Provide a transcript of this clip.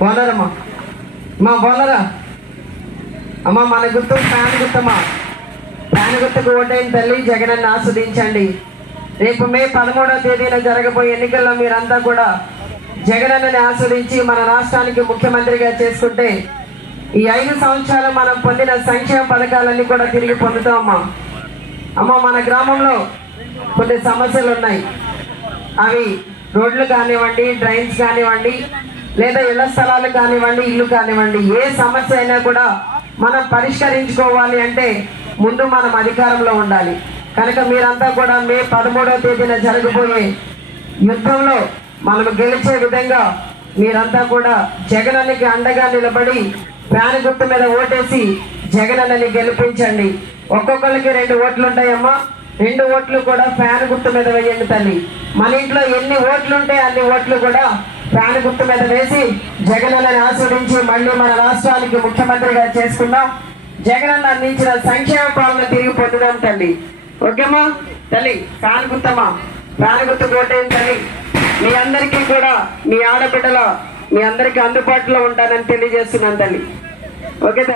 బాగున్నారమ్మా అమ్మా బాగున్నారా అమ్మా మన గుర్తు ఫ్యాన్ గుర్తమ్మా. ఫ్యాన్ గుర్తుకు ఓటైన తల్లి జగనన్న ఆస్వాదించండి. రేపు మే పదమూడవ తేదీన జరగబోయే ఎన్నికల్లో మీరంతా కూడా జగనన్నని ఆస్వాదించి మన రాష్ట్రానికి ముఖ్యమంత్రిగా చేసుకుంటే ఈ ఐదు సంవత్సరాలు మనం పొందిన సంక్షేమ పథకాలన్నీ కూడా తిరిగి పొందుతామమ్మా అమ్మ మన గ్రామంలో కొన్ని సమస్యలు ఉన్నాయి. అవి రోడ్లు కానివ్వండి డ్రైన్స్ కానివ్వండి లేదా ఇళ్ళ స్థలాలు కానివ్వండి ఇల్లు కానివ్వండి ఏ సమస్య అయినా కూడా మనం పరిష్కరించుకోవాలి అంటే ముందు మనం అధికారంలో ఉండాలి. కనుక మీరంతా కూడా మే పదమూడవ తేదీన జరగబోయే యుద్ధంలో మనం గెలిచే విధంగా మీరంతా కూడా జగనన్నకి అండగా నిలబడి ఫ్యాన్ గుర్తు మీద ఓటేసి జగనన్నని గెలిపించండి. ఒక్కొక్కరికి రెండు ఓట్లు ఉంటాయమ్మా. రెండు ఓట్లు కూడా ఫ్యాన్ గుర్తు మీద వేయండి తల్లి. మన ఇంట్లో ఎన్ని ఓట్లు అన్ని ఓట్లు కూడా ఫ్యాన్ గుర్తు మీద వేసి జగనన్నని ఆస్వాదించి మళ్ళీ మన రాష్ట్రానికి ముఖ్యమంత్రిగా చేసుకున్నాం జగనన్న అందించిన సంక్షేమ పాలన తిరిగి పొందుదాం తల్లి. ఓకేమా తల్లి ఫ్యాన్ గుర్తమ్మా ఫ్యాన్ గుర్తు కోటేం తల్లి? మీ అందరికీ కూడా మీ ఆడబిడ్డల మీ అందరికీ అందుబాటులో ఉంటానని తెలియజేస్తున్నాను తల్లి. ఓకే తల్లి?